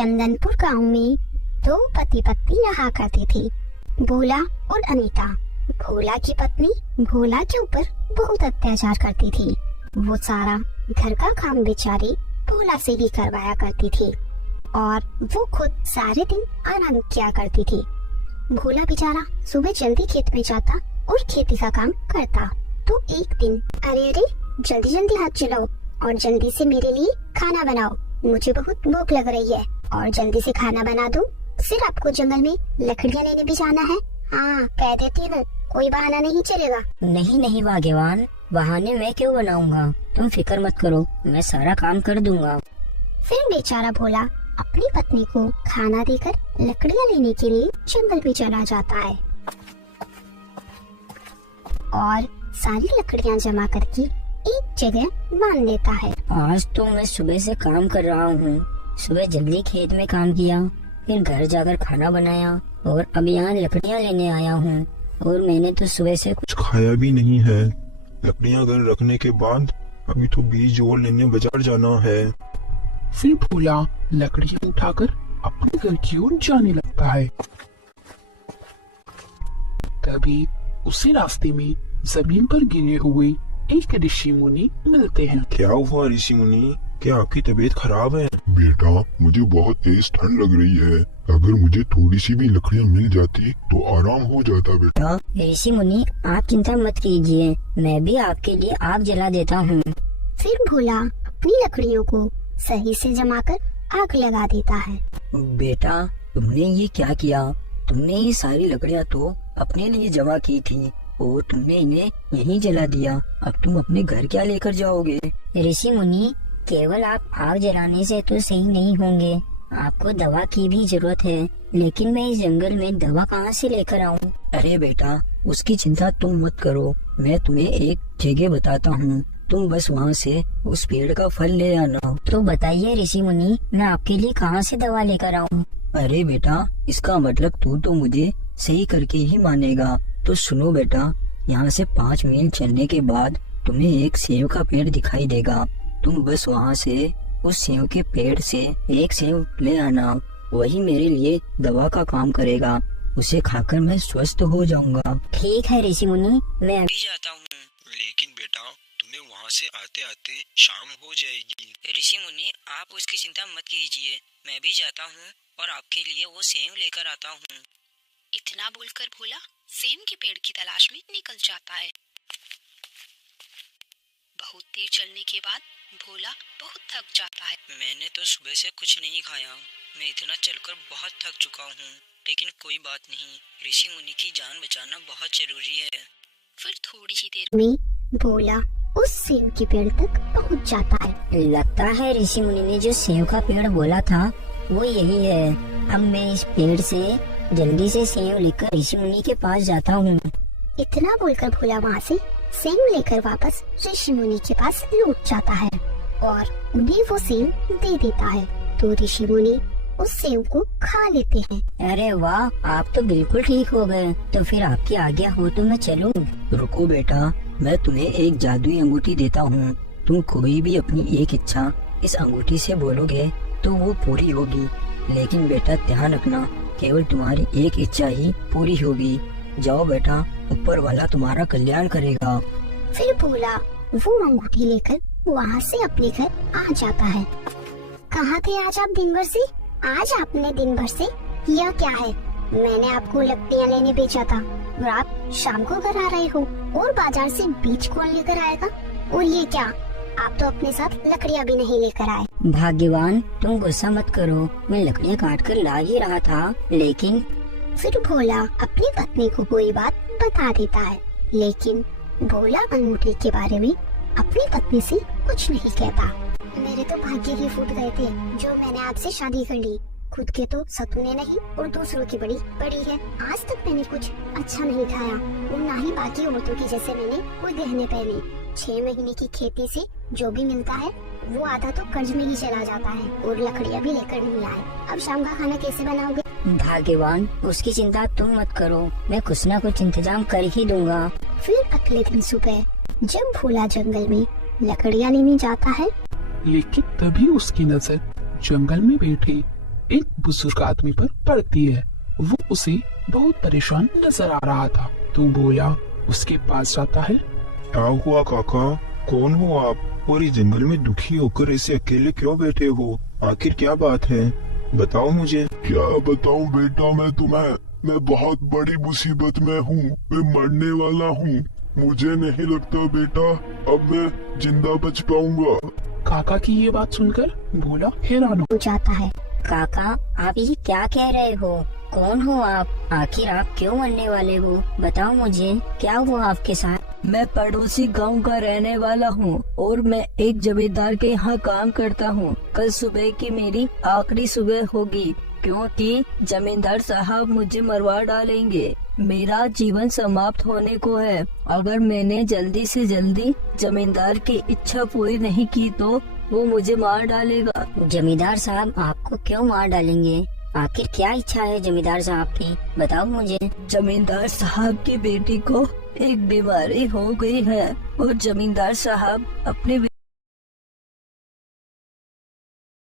चंदनपुर गांव में दो पति पत्नी रहा करती थी, भोला और अनीता। भोला की पत्नी भोला के ऊपर बहुत अत्याचार करती थी। वो सारा घर का काम बेचारी भोला से ही करवाया करती थी और वो खुद सारे दिन आराम किया करती थी। भोला बेचारा सुबह जल्दी खेत में जाता और खेती का काम करता। तो एक दिन, अरे जल्दी जल्दी हाथ चलाओ और जल्दी से मेरे लिए खाना बनाओ, मुझे बहुत भूख लग रही है। और जल्दी से खाना बना दूं, फिर आपको जंगल में लकड़ियाँ लेने भी जाना है। हाँ, कह देती हूँ, कोई बहाना नहीं चलेगा। नहीं नहीं भाग्यवान, बहाने मैं क्यों बनाऊंगा, तुम फिक्र मत करो, मैं सारा काम कर दूंगा। फिर बेचारा भोला अपनी पत्नी को खाना देकर लकड़ियाँ लेने के लिए जंगल में चला जाता है और सारी लकड़ियाँ जमा करके एक जगह बांध देता है। आज तो मैं सुबह से काम कर रहा हूँ। सुबह जल्दी खेत में काम किया, फिर घर जाकर खाना बनाया और अब यहाँ लकड़ियाँ लेने आया हूँ। और मैंने तो सुबह से कुछ खाया भी नहीं है। लकड़ियाँ घर रखने के बाद अभी तो बीज और लेने बाजार जाना है। फिर भोला लकड़ियाँ उठाकर अपने घर की ओर जाने लगता है। तभी उसी रास्ते में जमीन पर गिरे हुए एक ऋषि मुनि मिलते हैं। क्या हुआ ऋषि मुनि, क्या आपकी तबीयत खराब है? बेटा, मुझे बहुत तेज ठंड लग रही है। अगर मुझे थोड़ी सी भी लकड़ियाँ मिल जाती तो आराम हो जाता बेटा। ऋषि मुनि, आप चिंता मत कीजिए, मैं भी आपके लिए आग जला देता हूँ। फिर भोला अपनी लकड़ियों को सही से जमाकर आग लगा देता है। बेटा, तुमने ये क्या किया? तुमने ये सारी लकड़ियाँ तो अपने लिए जमा की थी और तुमने इन्हें यहीं जला दिया। अब तुम अपने घर क्या लेकर जाओगे? ऋषि मुनि, केवल आप आग जलाने से तो सही नहीं होंगे, आपको दवा की भी जरूरत है। लेकिन मैं इस जंगल में दवा कहाँ से लेकर आऊँ? अरे बेटा, उसकी चिंता तुम मत करो, मैं तुम्हें एक जगह बताता हूँ, तुम बस वहाँ से उस पेड़ का फल ले आना। तो बताइए ऋषि मुनि, मैं आपके लिए कहाँ से दवा लेकर आऊँ? अरे बेटा, इसका मतलब तू तो मुझे सही करके ही मानेगा। तो सुनो बेटा, यहाँ से 5 मील चलने के बाद तुम्हें एक सेव का पेड़ दिखाई देगा। तुम बस वहाँ से उस सेव के पेड़ से एक सेव ले आना, वही मेरे लिए दवा का काम करेगा। उसे खाकर मैं स्वस्थ हो जाऊंगा। ठीक है ऋषि मुनि, मैं अभी जाता हूँ। लेकिन बेटा, तुम्हें वहाँ से आते आते शाम हो जाएगी। ऋषि मुनि, आप उसकी चिंता मत कीजिए, मैं भी जाता हूँ और आपके लिए वो सेव लेकर आता हूँ। इतना बोलकर भोला सेम के पेड़ की तलाश में निकल जाता है। बहुत देर चलने के बाद भोला बहुत थक जाता है। मैंने तो सुबह से कुछ नहीं खाया, मैं इतना चलकर बहुत थक चुका हूँ। लेकिन कोई बात नहीं, ऋषि मुनि की जान बचाना बहुत जरूरी है। फिर थोड़ी ही देर में भोला उस सेव के पेड़ तक पहुँच जाता है। लगता है ऋषि मुनि ने जो सेव का पेड़ बोला था वो यही है। अब मैं इस पेड़ से जल्दी से सेव लेकर ऋषि मुनि के पास जाता हूँ। इतना बोलकर भोला वहाँ से सेव लेकर वापस ऋषि मुनि के पास लौट जाता है और उन्हें वो सेव दे देता है। तो ऋषि मुनि उस सेव को खा लेते हैं। अरे वाह, आप तो बिल्कुल ठीक हो गए। तो फिर आपकी आज्ञा हो तो मैं चलूं? रुको बेटा, मैं तुम्हें एक जादुई अंगूठी देता हूँ। तुम कोई भी अपनी एक इच्छा इस अंगूठी से बोलोगे तो वो पूरी होगी। लेकिन बेटा ध्यान रखना, केवल तुम्हारी एक इच्छा ही पूरी होगी। जाओ बेटा, ऊपर वाला तुम्हारा कल्याण करेगा। फिर भोला वो अंगूठी लेकर वहाँ से अपने घर आ जाता है। कहाँ थे आज आप दिन भर से? आज आपने दिन भर से किया क्या है? मैंने आपको लकड़ियाँ लेने भेजा था और आप शाम को घर आ रहे हो और बाजार से बीज कौन लेकर आएगा? और ये क्या, आप तो अपने साथ लकड़ियाँ भी नहीं लेकर आए। भाग्यवान, तुम गुस्सा मत करो, मैं लकड़ियाँ काट कर ला ही रहा था। लेकिन फिर भोला अपनी पत्नी को कोई बात बता देता है। लेकिन भोला अंगूठी के बारे में अपनी पत्नी से कुछ नहीं कहता। मेरे तो भाग्य ही फूट गए थे जो मैंने आपसे शादी कर ली। खुद के तो सपने नहीं और दूसरों की बड़ी बड़ी है। आज तक मैंने कुछ अच्छा नहीं खाया और ना ही बाकी औरतों की जैसे मैंने कोई गहने पहने। 6 महीने की खेती से जो भी मिलता है वो आधा तो कर्ज में ही चला जाता है और लकड़ियाँ भी लेकर नहीं आए। अब शाम का खाना कैसे बनाओगे? भाग्यवान, उसकी चिंता तुम मत करो, मैं कुछ न कुछ इंतजाम कर ही दूंगा। फिर अगले दिन सुबह जब भोला जंगल में लकड़ियाँ लेने जाता है, लेकिन तभी उसकी नजर जंगल में बैठे एक बुजुर्ग आदमी पर पड़ती है। वो उसे बहुत परेशान नजर आ रहा था तो भोला उसके पास जाता है। क्या हुआ काका, कौन हो आप और इस जंगल में दुखी होकर ऐसे अकेले क्यों बैठे हो? आखिर क्या बात है, बताओ मुझे। क्या बताऊं बेटा मैं तुम्हें, मैं बहुत बड़ी मुसीबत में हूँ, मैं मरने वाला हूँ। मुझे नहीं लगता बेटा अब मैं जिंदा बच पाऊंगा। काका की ये बात सुनकर भोला हैरान हो जाता है। काका, आप ये क्या कह रहे हो? कौन हो आप? आखिर आप क्यों मरने वाले हो? बताओ मुझे, क्या हुआ आपके साथ? मैं पड़ोसी गांव का रहने वाला हूँ और मैं एक जमींदार के यहाँ काम करता हूँ। कल सुबह की मेरी आखिरी सुबह होगी क्योंकि जमींदार साहब मुझे मरवा डालेंगे। मेरा जीवन समाप्त होने को है। अगर मैंने जल्दी से जल्दी जमींदार की इच्छा पूरी नहीं की तो वो मुझे मार डालेगा। जमींदार साहब आपको क्यों मार डालेंगे? आखिर क्या इच्छा है जमींदार साहब की, बताओ मुझे। जमींदार साहब की बेटी को एक बीमारी हो गई है और जमींदार साहब अपनी